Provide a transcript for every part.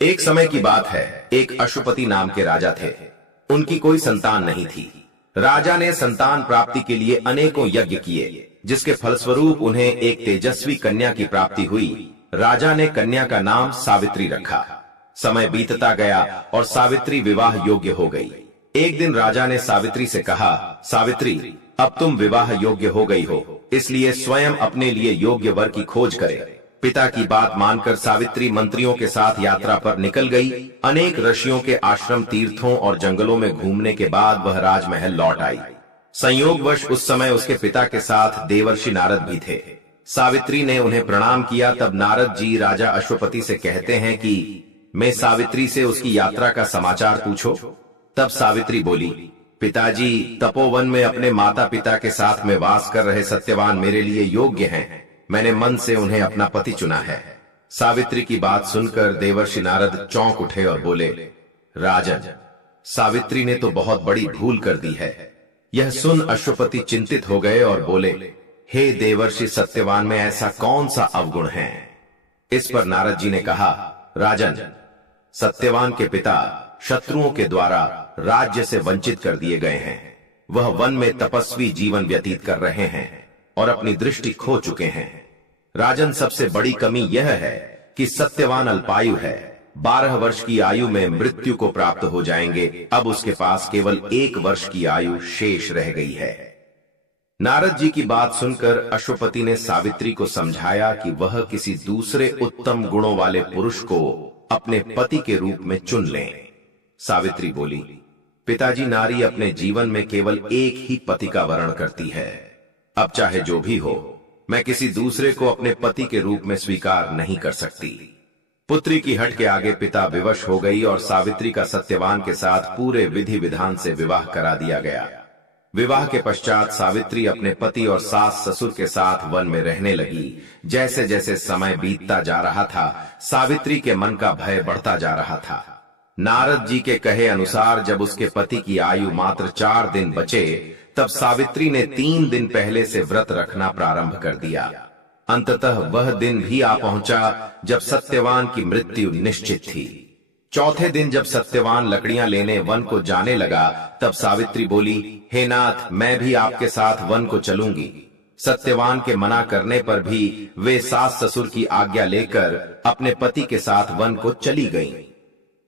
एक समय की बात है, एक अश्वपति नाम के राजा थे। उनकी कोई संतान नहीं थी। राजा ने संतान प्राप्ति के लिए अनेकों यज्ञ किए, जिसके फलस्वरूप उन्हें एक तेजस्वी कन्या की प्राप्ति हुई। राजा ने कन्या का नाम सावित्री रखा। समय बीतता गया और सावित्री विवाह योग्य हो गई। एक दिन राजा ने सावित्री से कहा, सावित्री, अब तुम विवाह योग्य हो गई हो, इसलिए स्वयं अपने लिए योग्य वर की खोज करे। पिता की बात मानकर सावित्री मंत्रियों के साथ यात्रा पर निकल गई। अनेक ऋषियों के आश्रम, तीर्थों और जंगलों में घूमने के बाद वह राजमहल लौट आई। संयोगवश उस समय उसके पिता के साथ देवर्षि नारद भी थे। सावित्री ने उन्हें प्रणाम किया। तब नारद जी राजा अश्वपति से कहते हैं कि मैं सावित्री से उसकी यात्रा का समाचार पूछो। तब सावित्री बोली, पिताजी, तपोवन में अपने माता पिता के साथ में वास कर रहे सत्यवान मेरे लिए योग्य हैं। मैंने मन से उन्हें अपना पति चुना है। सावित्री की बात सुनकर देवर्षि नारद चौंक उठे और बोले, राजन, सावित्री ने तो बहुत बड़ी भूल कर दी है। यह सुन अश्वपति चिंतित हो गए और बोले, हे देवर्षि सत्यवान में ऐसा कौन सा अवगुण है? इस पर नारद जी ने कहा, राजन, सत्यवान के पिता शत्रुओं के द्वारा राज्य से वंचित कर दिए गए हैं। वह वन में तपस्वी जीवन व्यतीत कर रहे हैं और अपनी दृष्टि खो चुके हैं। राजन, सबसे बड़ी कमी यह है कि सत्यवान अल्पायु है। 12 वर्ष की आयु में मृत्यु को प्राप्त हो जाएंगे। अब उसके पास केवल 1 वर्ष की आयु शेष रह गई है। नारद जी की बात सुनकर अश्वपति ने सावित्री को समझाया कि वह किसी दूसरे उत्तम गुणों वाले पुरुष को अपने पति के रूप में चुन लें। सावित्री बोली, पिताजी, नारी अपने जीवन में केवल एक ही पति का वर्ण करती है। अब चाहे जो भी हो, मैं किसी दूसरे को अपने पति के रूप में स्वीकार नहीं कर सकती। पुत्री की हट के आगे पिता विवश हो गई और सावित्री का सत्यवान के साथ पूरे विधि विधान से विवाह करा दिया गया। विवाह के पश्चात सावित्री अपने पति और सास ससुर के साथ वन में रहने लगी। जैसे जैसे समय बीतता जा रहा था, सावित्री के मन का भय बढ़ता जा रहा था। नारद जी के कहे अनुसार जब उसके पति की आयु मात्र 4 दिन बचे, तब सावित्री ने 3 दिन पहले से व्रत रखना प्रारंभ कर दिया। अंततः वह दिन भी आ पहुंचा जब सत्यवान की मृत्यु निश्चित थी। चौथे दिन जब सत्यवान लकड़ियां लेने वन को जाने लगा, तब सावित्री बोली, हे नाथ, मैं भी आपके साथ वन को चलूंगी। सत्यवान के मना करने पर भी वे सास ससुर की आज्ञा लेकर अपने पति के साथ वन को चली गईं।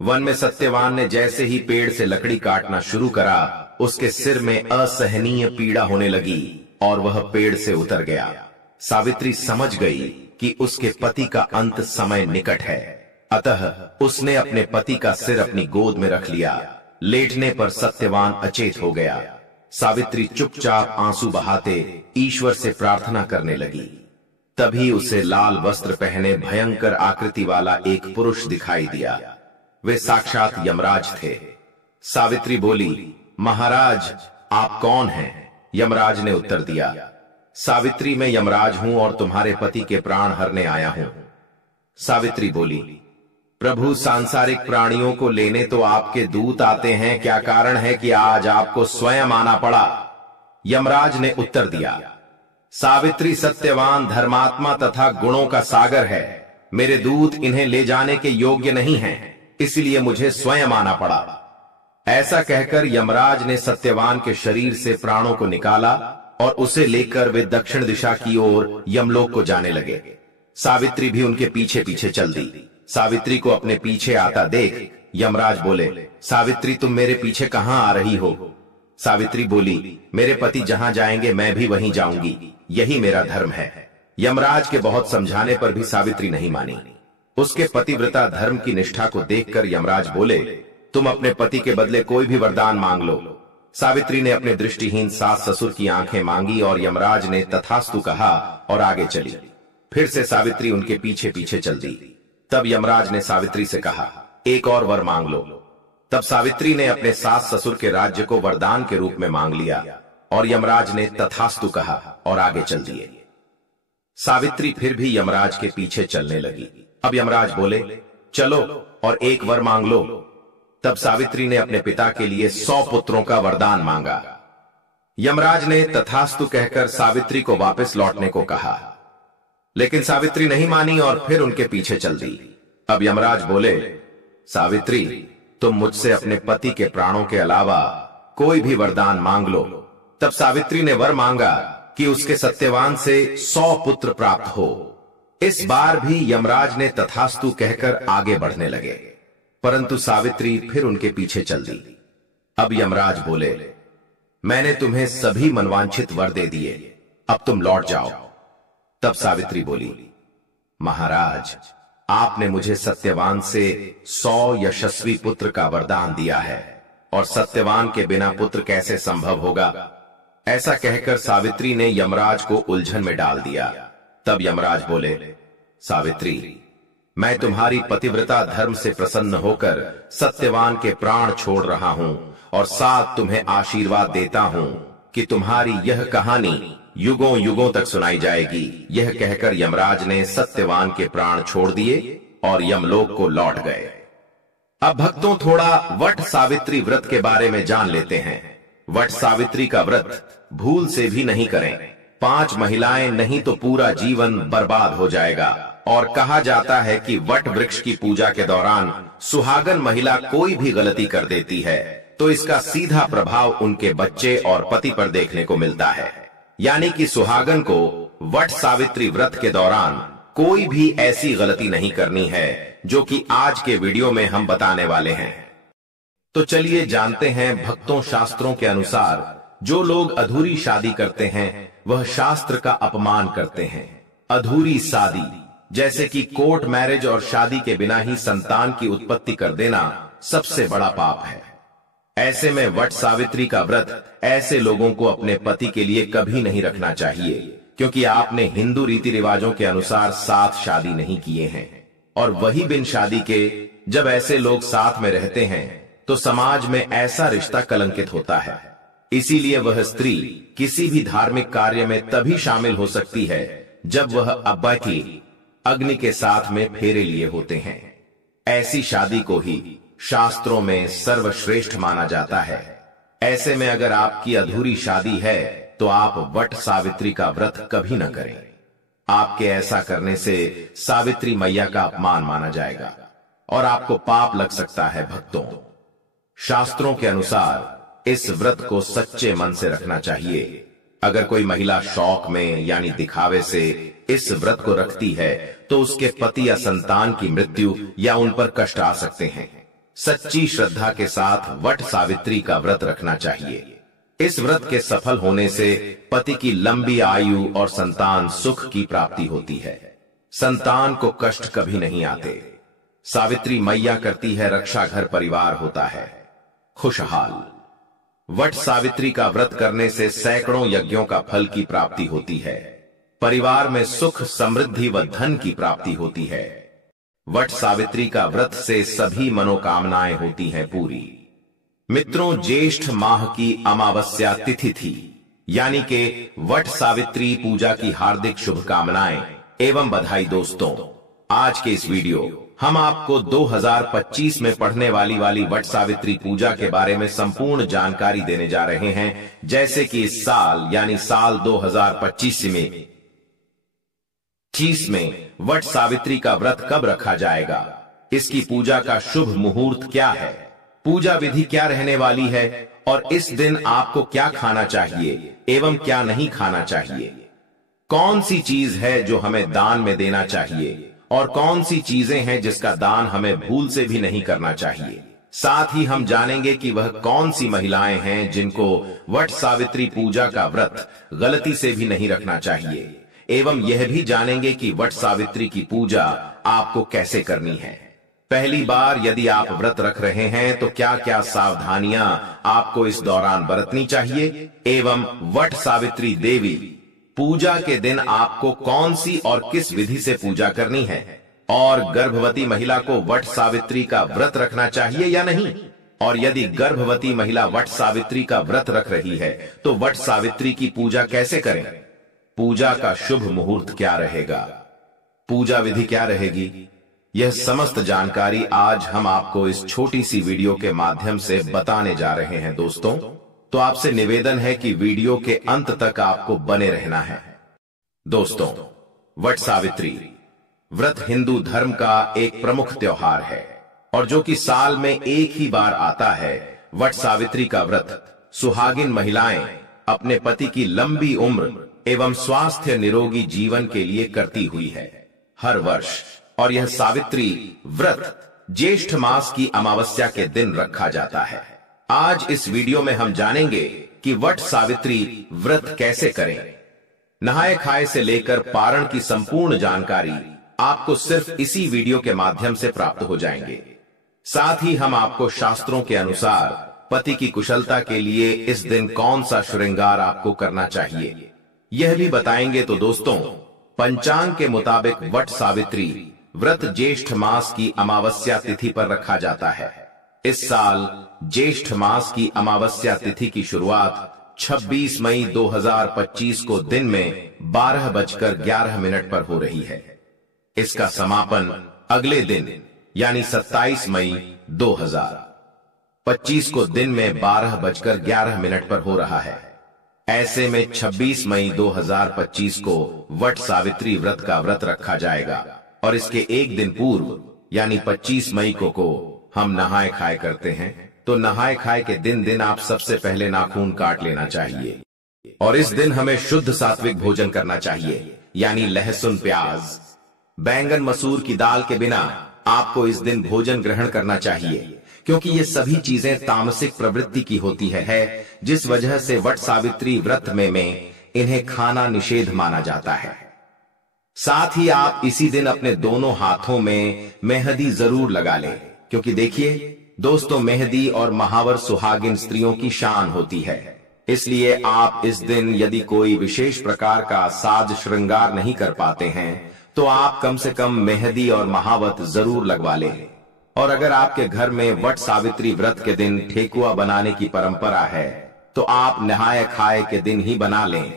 वन में सत्यवान ने जैसे ही पेड़ से लकड़ी काटना शुरू करा, उसके सिर में असहनीय पीड़ा होने लगी और वह पेड़ से उतर गया। सावित्री समझ गई कि उसके पति का अंत समय निकट है। अतः उसने अपने पति का सिर अपनी गोद में रख लिया। लेटने पर सत्यवान अचेत हो गया। सावित्री चुपचाप आंसू बहाते ईश्वर से प्रार्थना करने लगी। तभी उसे लाल वस्त्र पहने भयंकर आकृति वाला एक पुरुष दिखाई दिया। वे साक्षात यमराज थे। सावित्री बोली, महाराज, आप कौन हैं? यमराज ने उत्तर दिया, सावित्री, मैं यमराज हूं और तुम्हारे पति के प्राण हरने आया हूं। सावित्री बोली, प्रभु, सांसारिक प्राणियों को लेने तो आपके दूत आते हैं, क्या कारण है कि आज आपको स्वयं आना पड़ा? यमराज ने उत्तर दिया, सावित्री सत्यवान, धर्मात्मा तथा गुणों का सागर है। मेरे दूत इन्हें ले जाने के योग्य नहीं हैं, इसलिए मुझे स्वयं आना पड़ा। ऐसा कहकर यमराज ने सत्यवान के शरीर से प्राणों को निकाला और उसे लेकर वे दक्षिण दिशा की ओर यमलोक को जाने लगे। सावित्री भी उनके पीछे पीछे चल दी। सावित्री को अपने पीछे आता देख यमराज बोले, सावित्री, तुम मेरे पीछे कहां आ रही हो? सावित्री बोली, मेरे पति जहां जाएंगे मैं भी वहीं जाऊंगी, यही मेरा धर्म है। यमराज के बहुत समझाने पर भी सावित्री नहीं मानी। उसके पतिव्रता धर्म की निष्ठा को देखकर यमराज बोले, तुम अपने पति के बदले कोई भी वरदान मांग लो। सावित्री ने अपने दृष्टिहीन सास ससुर की आंखें मांगी और यमराज ने तथास्तु कहा और आगे चली। फिर से सावित्री उनके पीछे पीछे चल दी। तब यमराज ने सावित्री से कहा, एक और वर मांग लो। तब सावित्री ने अपने सास ससुर के राज्य को वरदान के रूप में मांग लिया और यमराज ने तथास्तु कहा और आगे चल दिए। सावित्री फिर भी यमराज के पीछे चलने लगी। अब यमराज बोले, चलो और एक वर मांग लो। तब सावित्री ने अपने पिता के लिए 100 पुत्रों का वरदान मांगा। यमराज ने तथास्तु कहकर सावित्री को वापस लौटने को कहा, लेकिन सावित्री नहीं मानी और फिर उनके पीछे चल दी। अब यमराज बोले, सावित्री, तुम मुझसे अपने पति के प्राणों के अलावा कोई भी वरदान मांग लो। तब सावित्री ने वर मांगा कि उसके सत्यवान से 100 पुत्र प्राप्त हो। इस बार भी यमराज ने तथास्तु कहकर आगे बढ़ने लगे, परंतु सावित्री फिर उनके पीछे चल दी। अब यमराज बोले, मैंने तुम्हें सभी मनवांछित वर दे दिए, अब तुम लौट जाओ। तब सावित्री बोली, महाराज, आपने मुझे सत्यवान से 100 यशस्वी पुत्र का वरदान दिया है, और सत्यवान के बिना पुत्र कैसे संभव होगा। ऐसा कहकर सावित्री ने यमराज को उलझन में डाल दिया। तब यमराज बोले, सावित्री, मैं तुम्हारी पतिव्रता धर्म से प्रसन्न होकर सत्यवान के प्राण छोड़ रहा हूं, और साथ तुम्हें आशीर्वाद देता हूं कि तुम्हारी यह कहानी युगों युगों तक सुनाई जाएगी। यह कहकर यमराज ने सत्यवान के प्राण छोड़ दिए और यमलोक को लौट गए। अब भक्तों, थोड़ा वट सावित्री व्रत के बारे में जान लेते हैं। वट सावित्री का व्रत भूल से भी नहीं करें। 5 महिलाएं नहीं तो पूरा जीवन बर्बाद हो जाएगा। और कहा जाता है कि वट वृक्ष की पूजा के दौरान सुहागन महिला कोई भी गलती कर देती है तो इसका सीधा प्रभाव उनके बच्चे और पति पर देखने को मिलता है। यानी कि सुहागन को वट सावित्री व्रत के दौरान कोई भी ऐसी गलती नहीं करनी है, जो कि आज के वीडियो में हम बताने वाले हैं। तो चलिए जानते हैं भक्तों, शास्त्रों के अनुसार जो लोग अधूरी शादी करते हैं वह शास्त्र का अपमान करते हैं। अधूरी शादी जैसे कि कोर्ट मैरिज और शादी के बिना ही संतान की उत्पत्ति कर देना सबसे बड़ा पाप है। ऐसे में वट सावित्री का व्रत ऐसे लोगों को अपने पति के लिए कभी नहीं रखना चाहिए, क्योंकि आपने हिंदू रीति रिवाजों के अनुसार 7 शादी नहीं किए हैं। और वही बिन शादी के जब ऐसे लोग साथ में रहते हैं तो समाज में ऐसा रिश्ता कलंकित होता है। इसीलिए वह स्त्री किसी भी धार्मिक कार्य में तभी शामिल हो सकती है जब वह अब्बैठी अग्नि के साथ में फेरे लिए होते हैं। ऐसी शादी को ही शास्त्रों में सर्वश्रेष्ठ माना जाता है। ऐसे में अगर आपकी अधूरी शादी है तो आप वट सावित्री का व्रत कभी न करें। आपके ऐसा करने से सावित्री मैया का अपमान माना जाएगा और आपको पाप लग सकता है। भक्तों, शास्त्रों के अनुसार इस व्रत को सच्चे मन से रखना चाहिए। अगर कोई महिला शौक में यानी दिखावे से इस व्रत को रखती है तो उसके पति या संतान की मृत्यु या उन पर कष्ट आ सकते हैं। सच्ची श्रद्धा के साथ वट सावित्री का व्रत रखना चाहिए। इस व्रत के सफल होने से पति की लंबी आयु और संतान सुख की प्राप्ति होती है। संतान को कष्ट कभी नहीं आते। सावित्री मैया करती है रक्षा, घर परिवार होता है खुशहाल। वट सावित्री का व्रत करने से सैकड़ों यज्ञों का फल की प्राप्ति होती है। परिवार में सुख, समृद्धि व धन की प्राप्ति होती है। वट सावित्री का व्रत से सभी मनोकामनाएं होती हैं पूरी। मित्रों, ज्येष्ठ माह की अमावस्या तिथि थी, यानी कि वट सावित्री पूजा की हार्दिक शुभकामनाएं एवं बधाई। दोस्तों, आज के इस वीडियो हम आपको 2025 में पढ़ने वाली वट सावित्री पूजा के बारे में संपूर्ण जानकारी देने जा रहे हैं। जैसे कि इस साल यानी साल 2025 में वट सावित्री का व्रत कब रखा जाएगा, इसकी पूजा का शुभ मुहूर्त क्या है, पूजा विधि क्या रहने वाली है, और इस दिन आपको क्या खाना चाहिए एवं क्या नहीं खाना चाहिए, कौन सी चीज है जो हमें दान में देना चाहिए और कौन सी चीजें हैं जिसका दान हमें भूल से भी नहीं करना चाहिए। साथ ही हम जानेंगे कि वह कौन सी महिलाएं हैं जिनको वट सावित्री पूजा का व्रत गलती से भी नहीं रखना चाहिए, एवं यह भी जानेंगे कि वट सावित्री की पूजा आपको कैसे करनी है। पहली बार यदि आप व्रत रख रहे हैं तो क्या क्या सावधानियां आपको इस दौरान बरतनी चाहिए, एवं वट सावित्री देवी पूजा के दिन आपको कौन सी और किस विधि से पूजा करनी है, और गर्भवती महिला को वट सावित्री का व्रत रखना चाहिए या नहीं, और यदि गर्भवती महिला वट सावित्री का व्रत रख रही है तो वट सावित्री की पूजा कैसे करें, पूजा का शुभ मुहूर्त क्या रहेगा, पूजा विधि क्या रहेगी, यह समस्त जानकारी आज हम आपको इस छोटी सी वीडियो के माध्यम से बताने जा रहे हैं। दोस्तों, तो आपसे निवेदन है कि वीडियो के अंत तक आपको बने रहना है। दोस्तों, वट सावित्री व्रत हिंदू धर्म का एक प्रमुख त्योहार है। और जो कि साल में एक ही बार आता है, वट सावित्री का व्रत सुहागिन महिलाएं अपने पति की लंबी उम्र एवं स्वास्थ्य निरोगी जीवन के लिए करती हुई है हर वर्ष। और यह सावित्री व्रत ज्येष्ठ मास की अमावस्या के दिन रखा जाता है। आज इस वीडियो में हम जानेंगे कि वट सावित्री व्रत कैसे करें। नहाए खाए से लेकर पारण की संपूर्ण जानकारी आपको सिर्फ इसी वीडियो के माध्यम से प्राप्त हो जाएंगे। साथ ही हम आपको शास्त्रों के अनुसार पति की कुशलता के लिए इस दिन कौन सा श्रृंगार आपको करना चाहिए यह भी बताएंगे। तो दोस्तों, पंचांग के मुताबिक वट सावित्री व्रत ज्येष्ठ मास की अमावस्या तिथि पर रखा जाता है। इस साल ज्येष्ठ मास की अमावस्या तिथि की शुरुआत 26 मई 2025 को दिन में 12:11 पर हो रही है। इसका समापन अगले दिन यानी 27 मई 2025 को दिन में 12:11 पर हो रहा है। ऐसे में 26 मई 2025 को वट सावित्री व्रत का व्रत रखा जाएगा और इसके एक दिन पूर्व यानी 25 मई को हम नहाए खाए करते हैं। तो नहाए खाए के दिन आप सबसे पहले नाखून काट लेना चाहिए और इस दिन हमें शुद्ध सात्विक भोजन करना चाहिए, यानी लहसुन, प्याज, बैंगन, मसूर की दाल के बिना आपको इस दिन भोजन ग्रहण करना चाहिए, क्योंकि ये सभी चीजें तामसिक प्रवृत्ति की होती है, जिस वजह से वट सावित्री व्रत में इन्हें खाना निषेध माना जाता है। साथ ही आप इसी दिन अपने दोनों हाथों में मेहंदी जरूर लगा लें, क्योंकि देखिए दोस्तों, मेहंदी और महावर सुहागिन स्त्रियों की शान होती है। इसलिए आप इस दिन यदि कोई विशेष प्रकार का साज श्रृंगार नहीं कर पाते हैं तो आप कम से कम मेहंदी और महावत जरूर लगवा लें। और अगर आपके घर में वट सावित्री व्रत के दिन ठेकुआ बनाने की परंपरा है तो आप नहाए खाए के दिन ही बना लें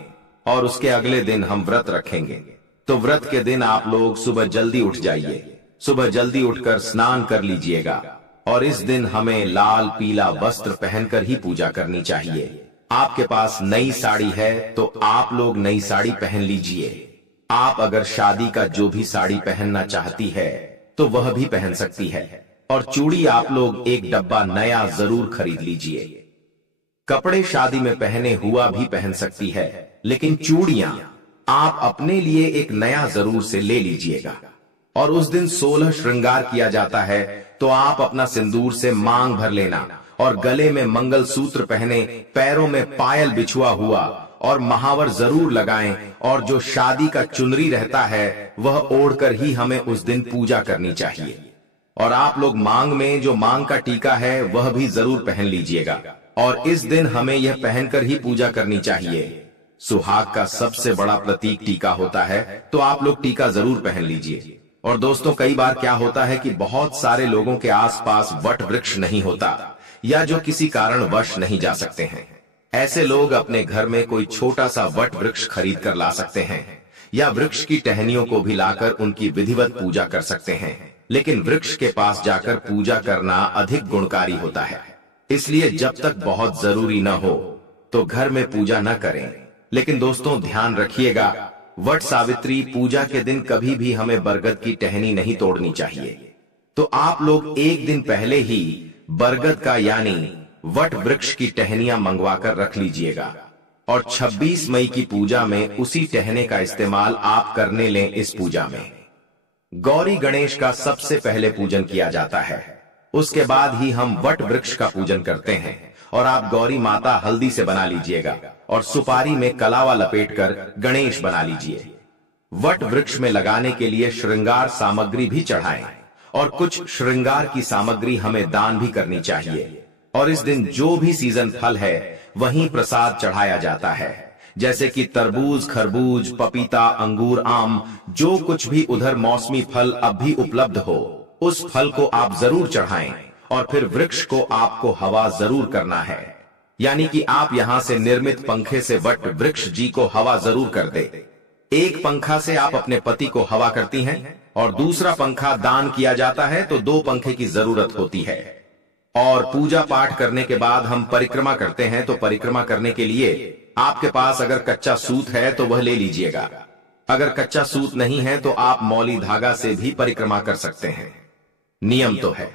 और उसके अगले दिन हम व्रत रखेंगे। तो व्रत के दिन आप लोग सुबह जल्दी उठ जाइए, सुबह जल्दी उठकर स्नान कर लीजिएगा और इस दिन हमें लाल पीला वस्त्र पहनकर ही पूजा करनी चाहिए। आपके पास नई साड़ी है तो आप लोग नई साड़ी पहन लीजिए। आप अगर शादी का जो भी साड़ी पहनना चाहती है तो वह भी पहन सकती है। और चूड़ी आप लोग एक डब्बा नया जरूर खरीद लीजिए। कपड़े शादी में पहने हुआ भी पहन सकती है, लेकिन चूड़ियां आप अपने लिए एक नया जरूर से ले लीजिएगा। और उस दिन 16 श्रृंगार किया जाता है, तो आप अपना सिंदूर से मांग भर लेना और गले में मंगल सूत्र पहने, पैरों में पायल बिछुआ हुआ और महावर जरूर लगाएं। और जो शादी का चुनरी रहता है वह ओढ़कर ही हमें उस दिन पूजा करनी चाहिए। और आप लोग मांग में जो मांग का टीका है वह भी जरूर पहन लीजिएगा और इस दिन हमें यह पहनकर ही पूजा करनी चाहिए। सुहाग का सबसे बड़ा प्रतीक टीका होता है, तो आप लोग टीका जरूर पहन लीजिए। और दोस्तों, कई बार क्या होता है कि बहुत सारे लोगों के आसपास वट वृक्ष नहीं होता या जो किसी कारण वश नहीं जा सकते हैं। ऐसे लोग अपने घर में कोई छोटा सा वट वृक्ष खरीद कर ला सकते हैं या वृक्ष की टहनियों को भी लाकर उनकी विधिवत पूजा कर सकते हैं। लेकिन वृक्ष के पास जाकर पूजा करना अधिक गुणकारी होता है, इसलिए जब तक बहुत जरूरी न हो तो घर में पूजा न करें। लेकिन दोस्तों, ध्यान रखिएगा, वट सावित्री पूजा के दिन कभी भी हमें बरगद की टहनी नहीं तोड़नी चाहिए। तो आप लोग एक दिन पहले ही बरगद का यानी वट वृक्ष की टहनियां मंगवाकर रख लीजिएगा और 26 मई की पूजा में उसी टहने का इस्तेमाल आप करने लें। इस पूजा में गौरी गणेश का सबसे पहले पूजन किया जाता है, उसके बाद ही हम वट वृक्ष का पूजन करते हैं। और आप गौरी माता हल्दी से बना लीजिएगा और सुपारी में कलावा लपेटकर गणेश बना लीजिए। वट वृक्ष में लगाने के लिए श्रृंगार सामग्री भी चढ़ाएं और कुछ श्रृंगार की सामग्री हमें दान भी करनी चाहिए। और इस दिन जो भी सीजन फल है वहीं प्रसाद चढ़ाया जाता है, जैसे कि तरबूज, खरबूज, पपीता, अंगूर, आम, जो कुछ भी उधर मौसमी फल अब भी उपलब्ध हो उस फल को आप जरूर चढ़ाएं। और फिर वृक्ष को आपको हवा जरूर करना है, यानी कि आप यहां से निर्मित पंखे से वट वृक्ष जी को हवा जरूर कर दे। एक पंखा से आप अपने पति को हवा करती हैं और दूसरा पंखा दान किया जाता है, तो 2 पंखे की जरूरत होती है। और पूजा पाठ करने के बाद हम परिक्रमा करते हैं, तो परिक्रमा करने के लिए आपके पास अगर कच्चा सूत है तो वह ले लीजिएगा। अगर कच्चा सूत नहीं है तो आप मौली धागा से भी परिक्रमा कर सकते हैं। नियम तो है,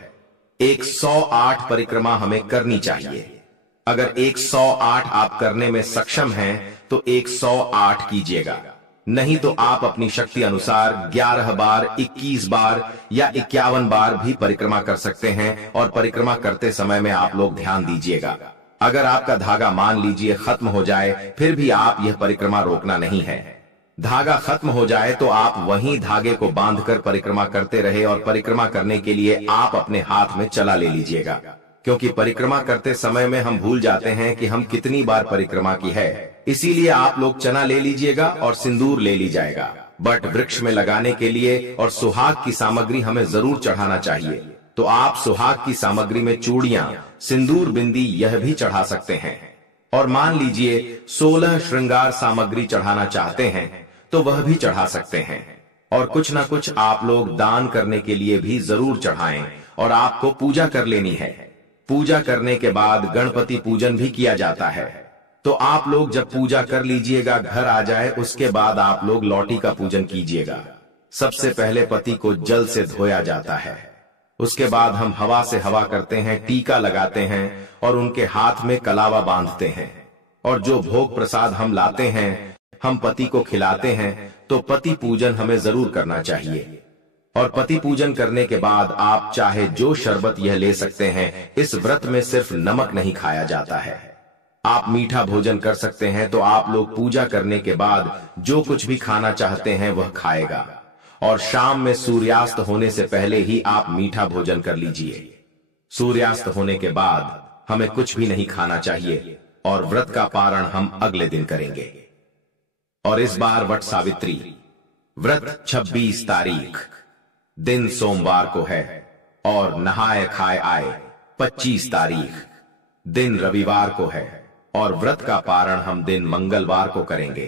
108 परिक्रमा हमें करनी चाहिए। अगर 108 आप करने में सक्षम हैं तो 108 कीजिएगा, नहीं तो आप अपनी शक्ति अनुसार 11 बार, 21 बार या 51 बार भी परिक्रमा कर सकते हैं। और परिक्रमा करते समय में आप लोग ध्यान दीजिएगा, अगर आपका धागा मान लीजिए खत्म हो जाए, फिर भी आप यह परिक्रमा रोकना नहीं है। धागा खत्म हो जाए तो आप वहीं धागे को बांधकर परिक्रमा करते रहे, और परिक्रमा करने के लिए आप अपने हाथ में चला ले लीजिएगा, क्योंकि परिक्रमा करते समय में हम भूल जाते हैं कि हम कितनी बार परिक्रमा की है। इसीलिए आप लोग चना ले लीजिएगा और सिंदूर ले ली जाएगा। बट वृक्ष में लगाने के लिए और सुहाग की सामग्री हमें जरूर चढ़ाना चाहिए, तो आप सुहाग की सामग्री में चूड़ियां, सिंदूर, बिंदी यह भी चढ़ा सकते हैं। और मान लीजिए 16 श्रृंगार सामग्री चढ़ाना चाहते हैं तो वह भी चढ़ा सकते हैं। और कुछ ना कुछ आप लोग दान करने के लिए भी जरूर चढ़ाएं। और आपको पूजा कर लेनी है। पूजा करने के बाद गणपति पूजन भी किया जाता है, तो आप लोग जब पूजा कर लीजिएगा, घर आ जाए, उसके बाद आप लोग लौटी का पूजन कीजिएगा। सबसे पहले पति को जल से धोया जाता है, उसके बाद हम हवा से हवा करते हैं, टीका लगाते हैं और उनके हाथ में कलावा बांधते हैं। और जो भोग प्रसाद हम लाते हैं हम पति को खिलाते हैं। तो पति पूजन हमें जरूर करना चाहिए। और पति पूजन करने के बाद आप चाहे जो शरबत यह ले सकते हैं। इस व्रत में सिर्फ नमक नहीं खाया जाता है, आप मीठा भोजन कर सकते हैं। तो आप लोग पूजा करने के बाद जो कुछ भी खाना चाहते हैं वह खाएगा। और शाम में सूर्यास्त होने से पहले ही आप मीठा भोजन कर लीजिए। सूर्यास्त होने के बाद हमें कुछ भी नहीं खाना चाहिए। और व्रत का पारण हम अगले दिन करेंगे। और इस बार वट सावित्री व्रत 26 तारीख दिन सोमवार को है, और नहाए खाए आए 25 तारीख दिन रविवार को है, और व्रत का पारण हम दिन मंगलवार को करेंगे।